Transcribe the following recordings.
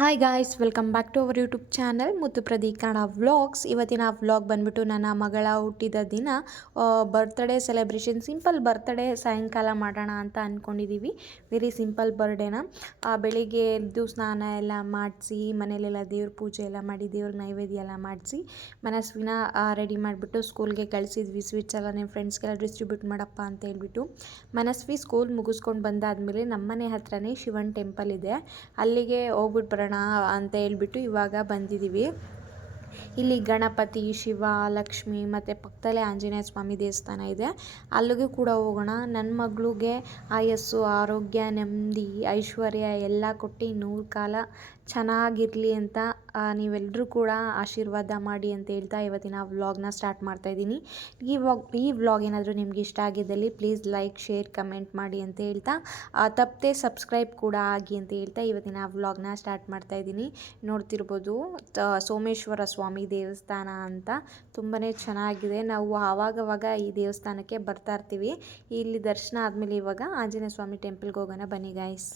Hi guys, welcome back to our YouTube channel Muthu Pradeep Kannada vlogs. ಇವತ್ತಿನ vlog ಬಂದ್ಬಿಟ್ಟು ನನ್ನ ಮಗಳ ಹುಟ್ಟಿದ ದಿನ ಬರ್ತ್ಡೇ ಸೆಲೆಬ್ರೇಷನ್, ಸಿಂಪಲ್ ಬರ್ತ್ಡೇ ಸಾಯಂಕಾಲ ಮಾಡೋಣ ಅಂತ ಅಂದ್ಕೊಂಡಿದ್ದೀವಿ. ವೆರಿ ಸಿಂಪಲ್ ಬರ್ಡೇನ. ಬೆಳಿಗ್ಗೆ ಎದ್ದು ಸ್ನಾನ ಎಲ್ಲ ಮಾಡಿಸಿ ಮನೇಲೆಲ್ಲ ದೇವ್ರ ಪೂಜೆ ಎಲ್ಲ ಮಾಡಿ ದೇವ್ರ ನೈವೇದ್ಯ ಎಲ್ಲ ಮಾಡಿಸಿ ಮನಸ್ವಿನ ರೆಡಿ ಮಾಡಿಬಿಟ್ಟು ಸ್ಕೂಲ್ಗೆ ಕಳಿಸಿದ್ವಿ. ಸ್ವೀಟ್ಸ್ ಎಲ್ಲ ನಿಮ್ಮ ಫ್ರೆಂಡ್ಸ್ಗೆಲ್ಲ ಡಿಸ್ಟ್ರಿಬ್ಯೂಟ್ ಮಾಡಪ್ಪ ಅಂತ ಹೇಳ್ಬಿಟ್ಟು ಮನಸ್ವಿ ಸ್ಕೂಲ್ ಮುಗಿಸ್ಕೊಂಡು ಬಂದಾದಮೇಲೆ ನಮ್ಮನೆ ಹತ್ರನೇ ಶಿವನ್ ಟೆಂಪಲ್ ಇದೆ, ಅಲ್ಲಿಗೆ ಹೋಗ್ಬಿಟ್ಟು ಬರೋಣ ಅಂತ ಹೇಳ್ಬಿಟ್ಟು ಇವಾಗ ಬಂದಿದ್ದೀವಿ. ಇಲ್ಲಿ ಗಣಪತಿ, ಶಿವ, ಲಕ್ಷ್ಮಿ ಮತ್ತು ಪಕ್ಕದಲ್ಲೇ ಆಂಜನೇಯ ಸ್ವಾಮಿ ದೇವಸ್ಥಾನ ಇದೆ, ಅಲ್ಲಿಗೂ ಕೂಡ ಹೋಗೋಣ. ನನ್ನ ಮಗಳಿಗೆ ಆಯಸ್ಸು, ಆರೋಗ್ಯ, ನೆಮ್ಮದಿ, ಐಶ್ವರ್ಯ ಎಲ್ಲ ಕೊಟ್ಟು 100 ಕಾಲ ಚೆನ್ನಾಗಿರಲಿ ಅಂತ ನೀವೆಲ್ಲರೂ ಕೂಡ ಆಶೀರ್ವಾದ ಮಾಡಿ ಅಂತ ಹೇಳ್ತಾ ಇವತ್ತಿನ ವ್ಲಾಗ್ನ ಸ್ಟಾರ್ಟ್ ಮಾಡ್ತಾಯಿದ್ದೀನಿ. ಈ ವ್ಲಾಗ್ ಏನಾದರೂ ನಿಮ್ಗೆ ಇಷ್ಟ ಆಗಿದ್ದಲ್ಲಿ ಪ್ಲೀಸ್ ಲೈಕ್, ಶೇರ್, ಕಮೆಂಟ್ ಮಾಡಿ ಅಂತ ಹೇಳ್ತಾ ತಪ್ಪದೆ ಸಬ್ಸ್ಕ್ರೈಬ್ ಕೂಡ ಆಗಿ ಅಂತ ಹೇಳ್ತಾ ಇವತ್ತಿನ ವ್ಲಾಗ್ನ ಸ್ಟಾರ್ಟ್ ಮಾಡ್ತಾಯಿದ್ದೀನಿ. ನೋಡ್ತಿರ್ಬೋದು ಸೋಮೇಶ್ವರ ಸ್ವಾಮಿ ದೇವಸ್ಥಾನ ಅಂತ ತುಂಬಾ ಚೆನ್ನಾಗಿದೆ. ನಾವು ಆವಾಗವಾಗ ಈ ದೇವಸ್ಥಾನಕ್ಕೆ ಬರ್ತಾ ಇರ್ತೀವಿ. ಇಲ್ಲಿ ದರ್ಶನ ಆದಮೇಲೆ ಇವಾಗ ಆಂಜನೇಯ ಸ್ವಾಮಿ ಟೆಂಪಲ್ಗೆ ಹೋಗೋಣ ಬನ್ನಿ ಗಾಯ್ಸ್.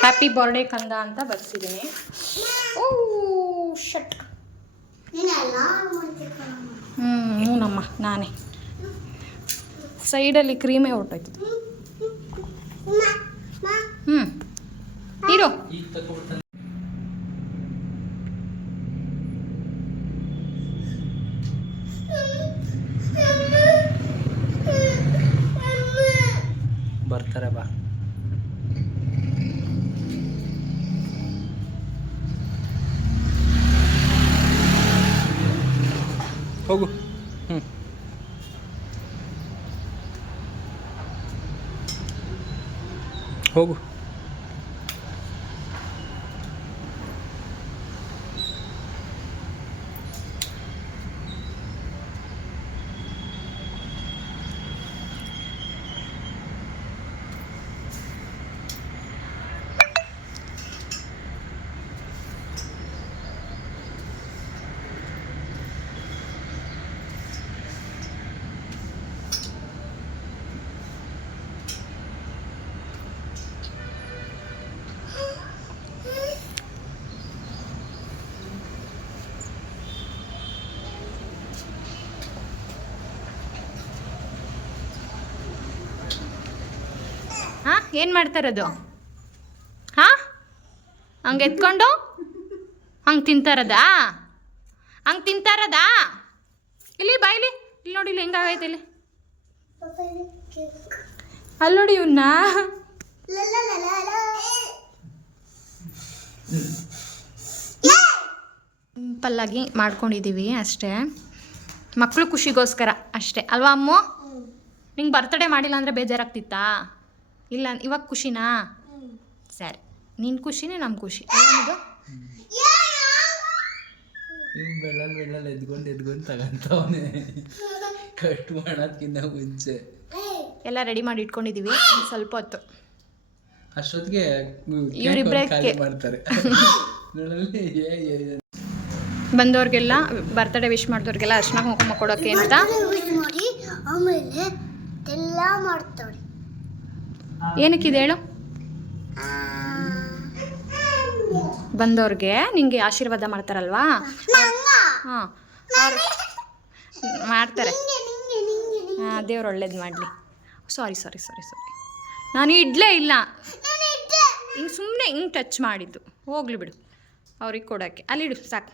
ಹ್ಯಾಪಿ ಬರ್ಡೇ ಕಂದ ಅಂತ ಬರ್ಸಿದ್ದೀನಿ. ಓ ಶಟ್. ಹ್ಞೂನಮ್ಮ, ನಾನೇ ಸೈಡಲ್ಲಿ ಕ್ರೀಮೇ ಹೊರಟೋಯ್ತು. ಇರೋ ಬರ್ತಾರೆ ಬಾ. ಹೋಗು. ಹೋಗು. ಏನು ಮಾಡ್ತಾ ಇರೋದು? ಹಾಂ, ಹಂಗೆ ಎತ್ಕೊಂಡು ಹಂಗೆ ತಿಂತಾರದಾ? ಹಂಗೆ ತಿಂತಾರದಾ? ಇಲ್ಲಿ ಬಾಯಿಲಿ, ಇಲ್ಲಿ ನೋಡಿ, ಇಲ್ಲಿ ಹೆಂಗಾಗೈತೆ, ಇಲ್ಲಿ ಅಲ್ಲಿ ನೋಡಿ ಇವನ್ನ. ಸಿಂಪಲ್ಲಾಗಿ ಮಾಡ್ಕೊಂಡಿದ್ದೀವಿ ಅಷ್ಟೇ, ಮಕ್ಕಳು ಖುಷಿಗೋಸ್ಕರ ಅಷ್ಟೇ ಅಲ್ವಾ ಅಮ್ಮು? ನಿಂಗೆ ಬರ್ತಡೇ ಮಾಡಿಲ್ಲ ಅಂದರೆ ಬೇಜಾರಾಗ್ತಿತ್ತಾ? ಇಲ್ಲ, ಇವಾಗ ಖುಷಿನಾ? ಸರಿ, ನಿನ್ನ ಖುಷಿನೇ ನಮ್ಮ ಖುಷಿ. ಅನ್ನೋದು ಬೆಳ್ಳಲ್ಲಿ ಎದ್ಕೊಂಡು ತಗೊಂತವನೇ ಕಟ್ ಮಾಡೋದಕ್ಕಿಂತ ಮುಂಚೆ ಎಲ್ಲ ರೆಡಿ ಮಾಡಿ ಇಟ್ಕೊಂಡಿದ್ದೀವಿ. ಸ್ವಲ್ಪ ಹೊತ್ತು ಅಷ್ಟೊತ್ತಿಗೆ ಇವರಿಬ್ಬರೇ ಮಾಡ್ತಾರೆ. ಬಂದವ್ರಿಗೆಲ್ಲ, ಬರ್ತಡೇ ವಿಶ್ ಮಾಡಿದವ್ರಿಗೆಲ್ಲ ಅರ್ಶಿನ ಕುಂಕುಮ ಕೊಡೋಕ್ಕೆ ಅಂತ ಆಮೇಲೆ ಇದೆಲ್ಲ ಮಾಡ್ತಾಳೆ. ಏನಕ್ಕಿದೆ ಹೇಳು? ಬಂದವ್ರಿಗೆ ನಿಂಗೆ ಆಶೀರ್ವಾದ ಮಾಡ್ತಾರಲ್ವಾ? ಹಾಂ, ಅವ್ರು ಮಾಡ್ತಾರೆ. ದೇವ್ರು ಒಳ್ಳೇದು ಮಾಡಲಿ. ಸಾರಿ, ನಾನು ಇಡ್ಲೇ ಇಲ್ಲ, ಹಿಂಗೆ ಸುಮ್ಮನೆ ಹಿಂಗೆ ಟಚ್ ಮಾಡಿದ್ದು. ಹೋಗ್ಲಿ ಬಿಡು, ಅವ್ರಿಗೆ ಕೊಡೋಕ್ಕೆ. ಅಲ್ಲಿಡು ಸಾಕು.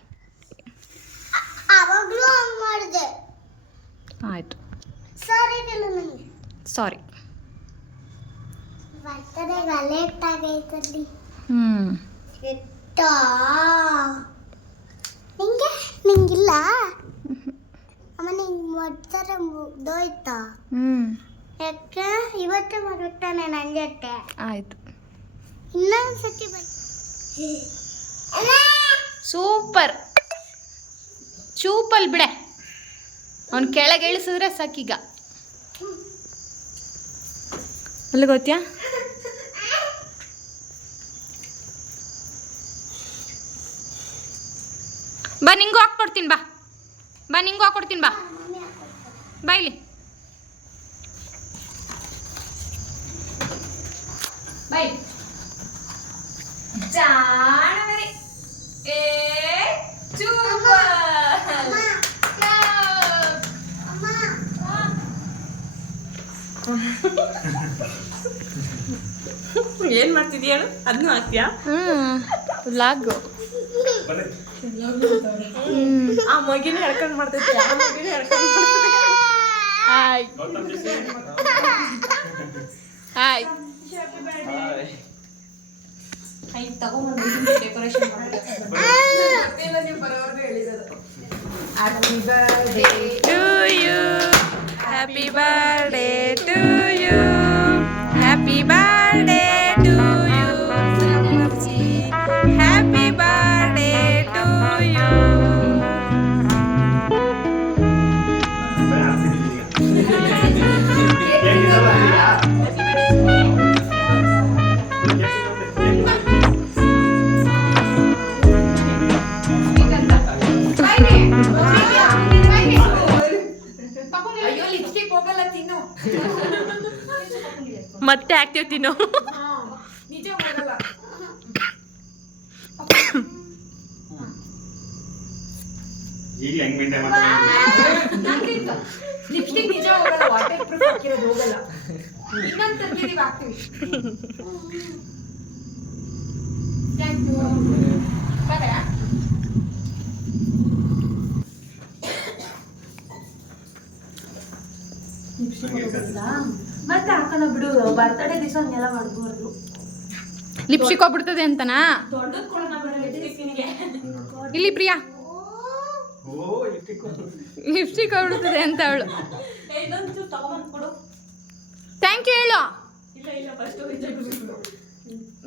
ಅವಾಗಲೂ ಹಂಗೆ ಮಾಡಿದೆ. ಆಯಿತು, ಸಾರಿ. ಸಾರಿ. ಬರ್ತಡೆಗೆ ಲೇಟ್ ಆಗೈತಲ್ಲಿ. ನಿಂಗಿಲ್ಲ ಅಮ್ಮ, ನಿಂಗೆ ಮಾಡ್ತಾರೆ ಮುಗ್ದೋಯ್ತಾ? ಯಾಕೆ ಇವತ್ತೇ ಮಾಡ್ಬಿಟ್ಟಾನೆ ನನ್ನ ಜೊತೆ? ಆಯಿತು. ಇನ್ನೊಂದು ಸತಿ ಸೂಪರ್. ಚೂಪಲ್ಲಿ ಬಿಡೆ, ಅವ್ನು ಕೆಳಗೆ ಇಳಿಸಿದ್ರೆ ಸಾಕೀಗ. ಅಲ್ಲಿ ಗೊತ್ತ್ಯಾ? ಬಾ, ನಿಂಗೂ ಹಾಕ್ಕೊಡ್ತೀನಿ. ಬಾ ನಿಂಗೂ ಹಾಕ್ಕೊಡ್ತೀನಿ. ಬಾ ಇಲ್ಲಿ. ಬೈ ಜಾಣವರಿ. ಏನ್ ಮಾಡ್ತಿದ್ಯ ಹೇಳು? ಅದನ್ನು ಹಾಕ್ತೀಯಾ? ಲಾಗು ಆ ಮಗಿನ ಹೇಳ್ಕೊಂಡು ಮಾಡ್ತೈತೆ. ಆ ಮಗಿನ ಹೇಳ್ಕೊಂಡು hi hi. Decoration happy birthday to you, happy birthday to you, happy birthday to you, happy birthday to you. ಮತ್ತೆ ಆಗ್ತೀವಿ ತಿನ್ನು. ನಿಜ ಮಾಡಲ್ಲ. ಲಿಪ್ಸ್ಟಿಕ್ ನಿಜ ಹೋಗಲ್ಲ, ವಾಟರ್ ಪ್ರೂಫ್ ಹಾಕಿರೋದು ಹೋಗಲ್ಲ. ಇನ್ನೊಂದು ತಂದಿದ್ದೀವಿ, ಹಾಕ್ತೀವಿ. Thank you. ಮತ್ತೆ ಹಾಕೋಣ ಬಿಡು, ಬರ್ತಡೇ ದಿವಸ ಹಂಗೆಲ್ಲ ಮಾಡ್ಬಾರ್ದು. ಲಿಪ್ಸ್ಟಿಕ್ ಹೋಗ್ಬಿಡ್ತದೆ ಅಂತನಾ? ದೊಡ್ಡದು ಕೊಡೋಣ ಬಿಡು ಲಿಪ್ಸ್ಟಿಕ್ ನಿನಗೆ. ಇಲ್ಲಿ ಪ್ರಿಯಾ, ಲಿಪ್ಸ್ಟಿಕ್ ಹೋಗ್ಬಿಡ್ತದೆ ಅಂತ ಅವಳು. ಇನ್ನೊಂದು ತಗೊಂಡ್ ಕೊಡು. ಥ್ಯಾಂಕ್ ಯು ಹೇಳು. ಇಲ್ಲ ಫಸ್ಟ್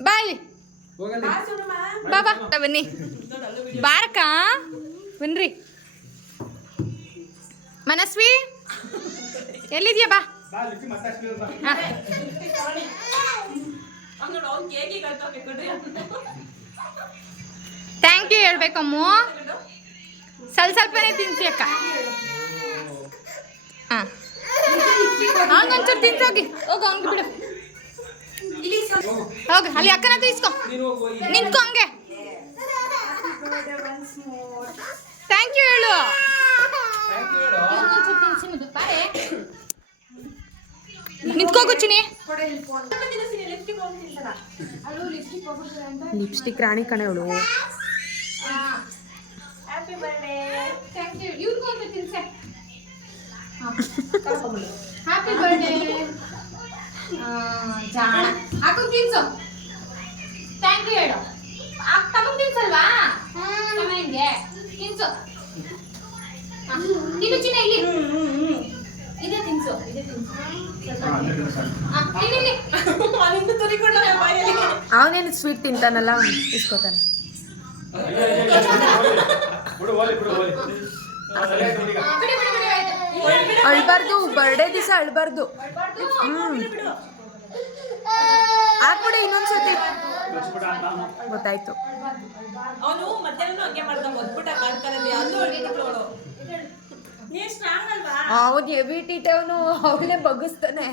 ಬಾಯ್. ಬಾ ಬನ್ನಿ, ಬಾರಕ್ಕ ಬನ್ರಿ. ಮನಸ್ವಿ ಎಲ್ಲಿದ್ಯಾ? ಬಾ. ಥ್ಯಾಂಕ್ ಯು ಹೇಳ್ಬೇಕಮ್ಮ. ಸ್ವಲ್ಪನೇ ತಿನ್ಸಿ ಅಕ್ಕ. ಹಾಂ, ಹಂಗೊಂಚೂರು ತಿನ್ಸೋಗಿ ಹೋಗು. ಅವ್ನಿಗೆ ಬಿಡು, ಹೋಗು. ಅಲ್ಲಿ ಅಕ್ಕನ ಇಸ್ಕೊ, ನಿಂತ್ಕೊ ಹಂಗೆ. ಥ್ಯಾಂಕ್ ಯು ಹೇಳು. ನಿಂತ್ಕೋಗು ಚಿನಿ. ಲಿಪ್ಸ್ಟಿಕ್ ರಾಣಿ ಕಣೆ ಅವಳು. Happy birthday. Thank you. ಇವ್ರಿಗೂ ಒಂದು ತಿನ್ಸೆ. Happy birthday. ಜಾಣ ಹಾಕು ತಿನ್ಸು. ಥ್ಯಾಂಕ್ ಯು ಹೇಳು. ತಮಗೆ ತಿನ್ಸಲ್ವಾ? ತಮಗೆ ತಿನ್ಸು. ಇದು ಚಿನ್ನ ಇಲ್ಲಿ ಇದೇ ತಿನ್ಸು. ಅವನೇನು ಸ್ವೀಟ್ ತಿಂತಾನಲ್ಲ, ಇಸ್ಕೋತಾನೆ. ಅಳ್ಬಾರ್ದು, ಬರ್ಡೇ ದಿವಸ ಅಳ್ಬಾರ್ದು. ಹಾಕ್ಬಿಡು ಇನ್ನೊಂದ್ಸತಿ. ಗೊತ್ತಾಯ್ತು. ಅವನು ಮಧ್ಯಾಹ್ನ ಹಂಗೆ ಮಾಡ್ದ, ಒದ್ಬಿಟ್ಟ ಕಾರ್ಕರಲ್ಲಿ ಅಲ್ಲೂ ಅಳ್ಬಿಟ್ಲು ಅವಳು. ಅವನು ಹೆವಿ ಟೀಟವನು ಅವಳೇ ಬಗ್ಗಿಸ್ತಾನೆ.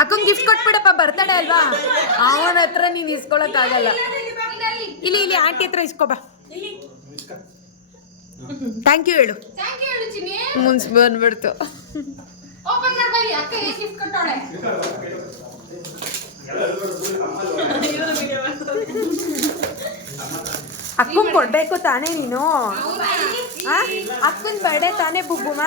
ಅಕ್ಕಂಗೆ ಗಿಫ್ಟ್ ಕೊಟ್ಬಿಡಪ್ಪ, ಬರ್ತಡೆ ಅಲ್ವಾ, ಅವನ ಹತ್ರ ನೀನು ಇಸ್ಕೊಳಕ್ಕಾಗಲ್ಲ. ಇಲ್ಲಿ ಇಲ್ಲಿ ಆಂಟಿ ಹತ್ರ ಇಸ್ಕೊಬಾ. ಥ್ಯಾಂಕ್ ಯು ಹೇಳು. ಮುನ್ಸ್ ಬಂದ್ಬಿಡ್ತು. ಅಕ್ಕಂಗೆ ಕೊಡ್ಬೇಕು ತಾನೇ ನೀನು? ಅಕ್ಕನ ಬರ್ಡೇ ತಾನೇ ಬುಬ್ಬುಮ್ಮ?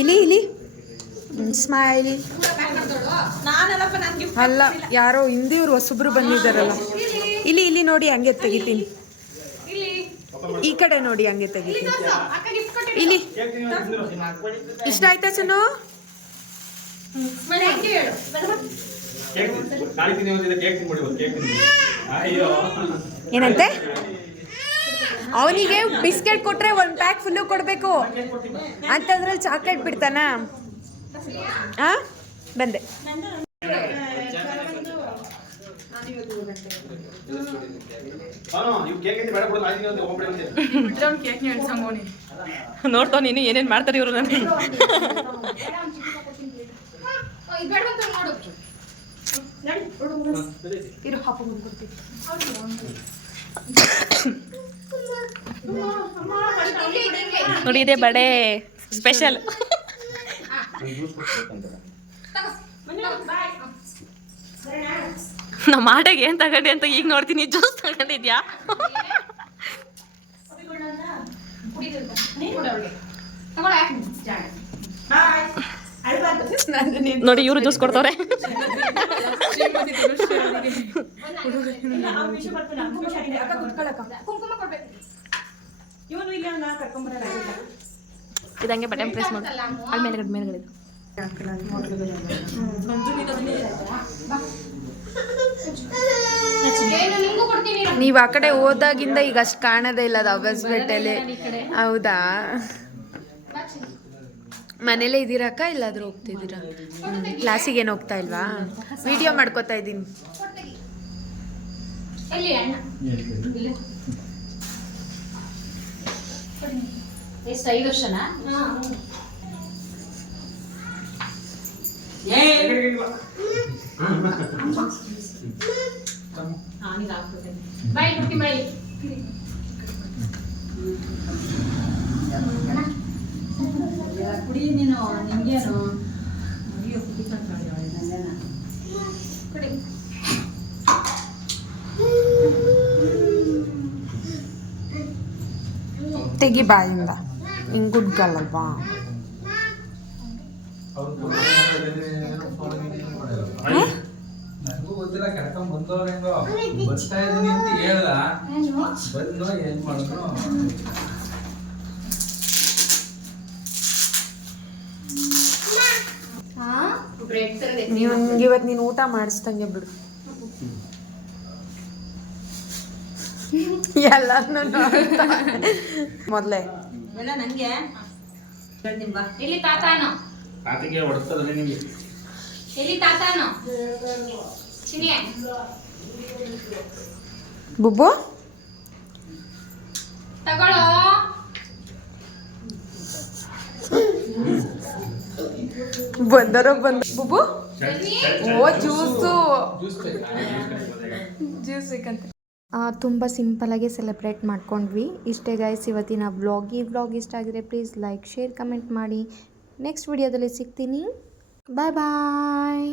ಇಲ್ಲಿ ಇಲ್ಲಿ ಸ್ಮೈಲಿ ಅಲ್ಲ, ಯಾರೋ ಹಿಂದಿಯವ್ರು ಹೊಸಬ್ರು ಬಂದಿದ್ದಾರಲ್ಲ. ಇಲ್ಲಿ ಇಲ್ಲಿ ನೋಡಿ, ಹಂಗೆ ತೆಗಿತೀನಿ. ಈ ಕಡೆ ನೋಡಿ, ಹಂಗೆ ತೆಗಿತೀನಿ. ಇಲ್ಲಿ ಇಷ್ಟ ಆಯ್ತಾ ಚನ್ನು? ಏನಂತೆ? ಅವನಿಗೆ ಬಿಸ್ಕೆಟ್ ಕೊಟ್ರೆ 1 ಪ್ಯಾಕ್ ಫುಲ್ಲು ಕೊಡಬೇಕು ಅಂತಂದ್ರಲ್ಲಿ ಚಾಕ್ಲೇಟ್ ಬಿಡ್ತಾನ? ಬಂದೆ. ನೋಡ್ತಾವ ನೀನು ಏನೇನ್ ಮಾಡ್ತಾರೆ ಇವರು. ನನಗೆ ನೋಡಿ, ಇದೆ ಬರ್ಡೇ ಸ್ಪೆಷಲ್. ನಮ್ಮ ಆಟಗೆ ಏನ್ ತಗೊಂಡೆ ಅಂತ ಈಗ ನೋಡ್ತೀನಿ. ಜ್ಯೂಸ್ ತಗೊಂಡಿದ್ಯಾ? ನೋಡಿ, ಇವರು ಜ್ಯೂಸ್ ಕೊಡ್ತವ್ರೆ. ಇದಂಗೆ ಬಟನ್ ಪ್ರೆಸ್ ಮಾಡಿ ಅಲ್ಲಿ ಮೇಲ್ಗಡೆ ನೀವು ಆ ಕಡೆ ಹೋದಾಗಿಂದ ಈಗ ಅಷ್ಟು ಕಾಣೋದೇ ಇಲ್ಲ ಅದು ಅವಸ್ಬೆಟ್ಟಲ್ಲಿ. ಹೌದಾ? ಮನೇಲೇ ಇದ್ದೀರಕ್ಕ, ಎಲ್ಲಾದ್ರೂ ಹೋಗ್ತಿದ್ದೀರಾ? ಕ್ಲಾಸಿಗೆ ಏನು ಹೋಗ್ತಾ ಇಲ್ವಾ? ವಿಡಿಯೋ ಮಾಡ್ಕೋತಾ ಇದ್ದೀನಿ. ಎಷ್ಟು 5 ವರ್ಷನಾ? ಬಾಯ್ ಕುಟ್ಟಿ ಬಾಯ್. ಕುಡಿ ನೀನು, ನಿಂಗೇನು ಕುಡಿ. ತೆಗಿ ಬಾಯಿಂದ, ಹಿಂಗೆ ಗುಡ್ಗಲ್ಲಲ್ವಾ? ನನಗೂ ಗೊತ್ತಿಲ್ಲ, ಕರ್ಕೊಂಡ್ ಬಂದವ್ರ ಹೆಂಗೋ ಬರ್ತಾ ಇದೀನಿ ಅಂತ ಹೇಳ್ದ. ಬಂದು ಏನ್ ಮಾಡಿದ್ರು ಇವತ್ತು ನೀನು ಊಟ ಮಾಡಿಸ್ದಂಗೆ ಬಿಡು. ಎಲ್ಲಾರನ್ನ ಮೊದಲೇ ನನಗೆ ಇಲ್ಲಿ ತಾತಾನು ತಾತಿಗೆ ಹೊಡ್ತದ್ರೆ ನಿಮಗೆ. ಇಲ್ಲಿ ತಾತಾನು ಚಿನಿಯೆ ಬುಬ್ಬು ತಗೊಳ್ಳೋ. ಬಂದರೋ ಬಂದ ಬುಬ್ಬು. ಓ ಜ್ಯೂಸು, ಜ್ಯೂಸ್ ಬೇಕಂತ. ತುಂಬ ಸಿಂಪಲಾಗಿ ಸೆಲೆಬ್ರೇಟ್ ಮಾಡ್ಕೊಂಡ್ವಿ. ಇಷ್ಟೇ ಗೈಸ್ ಇವತ್ತಿನ ವ್ಲಾಗ್. ಈ ವ್ಲಾಗ್ ಇಷ್ಟ ಆಗಿದ್ರೆ ಪ್ಲೀಸ್ ಲೈಕ್, ಶೇರ್, ಕಮೆಂಟ್ ಮಾಡಿ. ನೆಕ್ಸ್ಟ್ ವಿಡಿಯೋದಲ್ಲಿ ಸಿಗ್ತೀನಿ. ಬಾಯ್ ಬಾಯ್.